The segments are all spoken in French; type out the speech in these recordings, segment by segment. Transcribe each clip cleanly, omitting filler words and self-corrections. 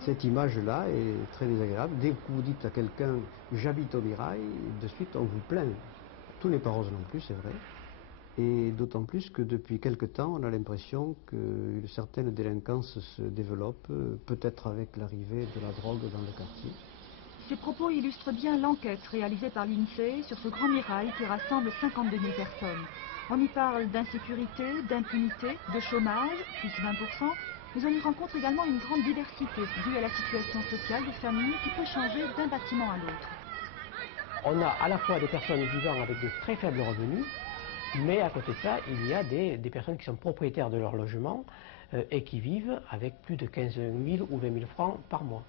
Cette image-là est très désagréable. Dès que vous dites à quelqu'un « j'habite au Mirail », de suite on vous plaint. Tout n'est pas rose non plus, c'est vrai. Et d'autant plus que depuis quelque temps, on a l'impression qu'une certaine délinquance se développe, peut-être avec l'arrivée de la drogue dans le quartier. Ces propos illustrent bien l'enquête réalisée par l'INSEE sur ce grand Mirail qui rassemble 52 000 personnes. On y parle d'insécurité, d'impunité, de chômage, plus 20%, mais on y rencontre également une grande diversité due à la situation sociale des familles qui peut changer d'un bâtiment à l'autre. On a à la fois des personnes vivant avec de très faibles revenus, mais à côté de ça, il y a des personnes qui sont propriétaires de leur logement et qui vivent avec plus de 15 000 ou 20 000 francs par mois.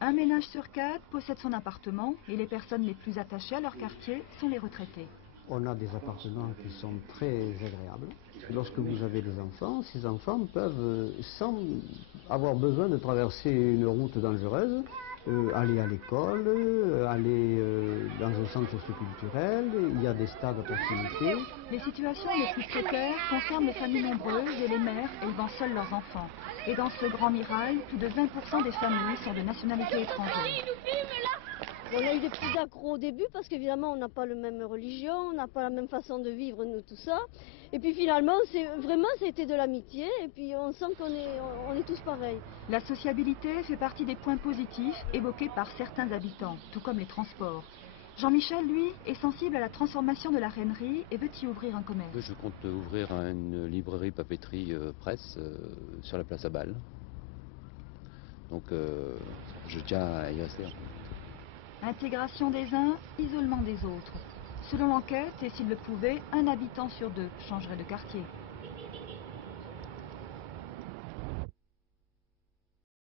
Un ménage sur 4 possède son appartement et les personnes les plus attachées à leur quartier sont les retraités. On a des appartements qui sont très agréables. Lorsque vous avez des enfants, ces enfants peuvent, sans avoir besoin de traverser une route dangereuse, aller à l'école, aller dans un centre socioculturel, il y a des stades à proximité. Les situations les plus précaires concernent les familles nombreuses et les mères élevant seules leurs enfants. Et dans ce grand Mirail, plus de 20% des familles sont de nationalité étrangère. On a eu des petits accros au début parce qu'évidemment on n'a pas la même religion, on n'a pas la même façon de vivre, nous, tout ça. Et puis finalement, c'était de l'amitié et puis on sent on est tous pareils. La sociabilité fait partie des points positifs évoqués par certains habitants, tout comme les transports. Jean-Michel, lui, est sensible à la transformation de la Reinerie et veut y ouvrir un commerce. Je compte ouvrir une librairie papeterie presse sur la place à Bâle. Donc je tiens à y rester. Intégration des uns, isolement des autres. Selon l'enquête, et s'il le pouvait, un habitant sur deux changerait de quartier.